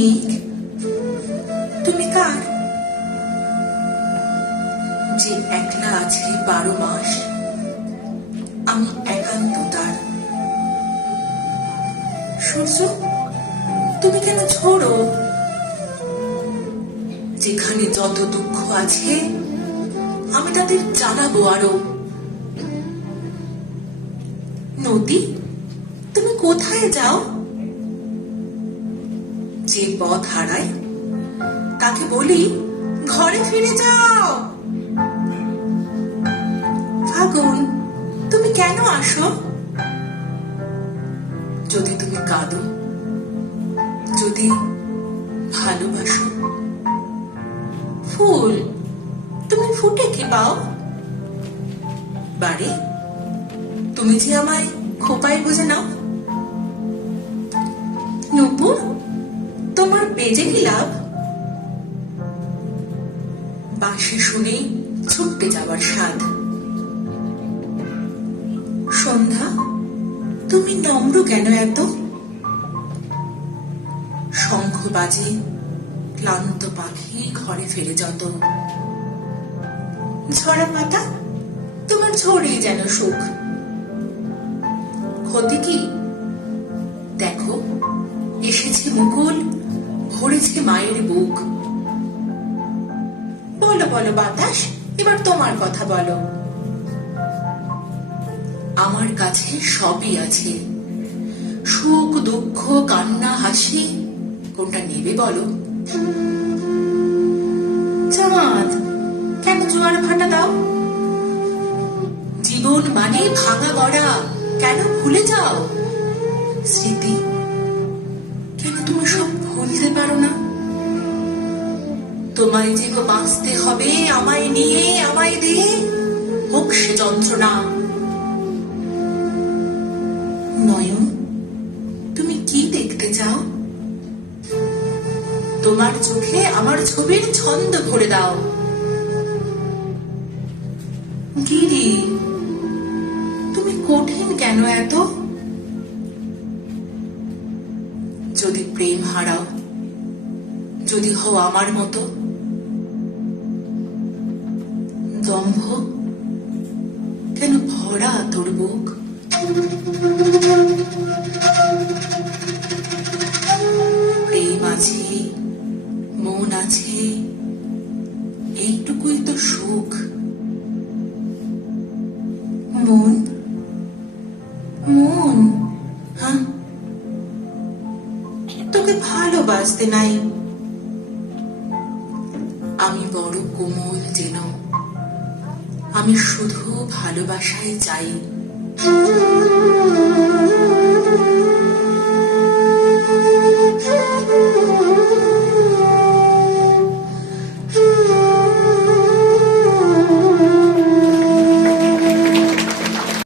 মেঘ, তুমি কার? যে একলা আছে 12 মাস, আমি একান্ত তার। সূর্য, তুমি কেন ঝোড়ো? যেখানে যত দুঃখ আছে আমি তাদের জানাবো আরো। নদী, তুমি কোথায় যাও? যে পথ হারায় তাকে বলি ঘরে ফিরে যাও। ফাগুন, তুমি কেন আসো? যদি তুমি কাঁদো, যদি ভালোবাসো। ফুল, তুমি ফুটে কি পাও? বাড়ি, তুমি যে আমায় খোপায় বুঝে নাও। নূপুর, তোমার বেজে কি লাভ? বাঁশি শুনেই ছুটতে যাবার স্বাদ। সন্ধ্যা, তুমি নম্র কেন এত? শঙ্খ বাজে, ক্লান্ত পাখি ঘরে ফেরে যত। ঝরা পাতা, তোমার ঝরেই যেন সুখ। ক্ষতি কি? দেখো, এসেছে মুকুল, ভরেছে মায়ের বুক। বলো বলো বাতাস, এবার তোমার কথা বলো। আমার কাছে সবই আছে, সুখ দুঃখ কান্না হাসি, কোনটা নেবে বলো? চাঁদ, কেন জোয়ার ভাটা দাও? জীবন মানে ভাঙা গড়া, কেন ভুলে যাও? স্মৃতি, কেন তুমি সব ভুলতে পারো না? তোমায় যে বাঁচতে হবে আমায় নিয়ে, আমায় দিয়ে, হোক সে যন্ত্রণা। নয়ন, তুমি কি দেখতে চাও? তোমার চোখে আমার ছবির ছন্দ ভরে দাও। গিরি, তুমি কঠিন কেন এত? যদি প্রেম হারাও, যদি হও আমার মতো। দম্ভ, কেন ভরা তোর বুক? প্রেম আছে, মন আছে, এইটুকুই তো সুখ। মন, মন, হ্যাঁ, তোকে ভালোবাসতে নাই। আমি বড় কোমল যেন, আমি শুধু ভালোবাসাই চাই।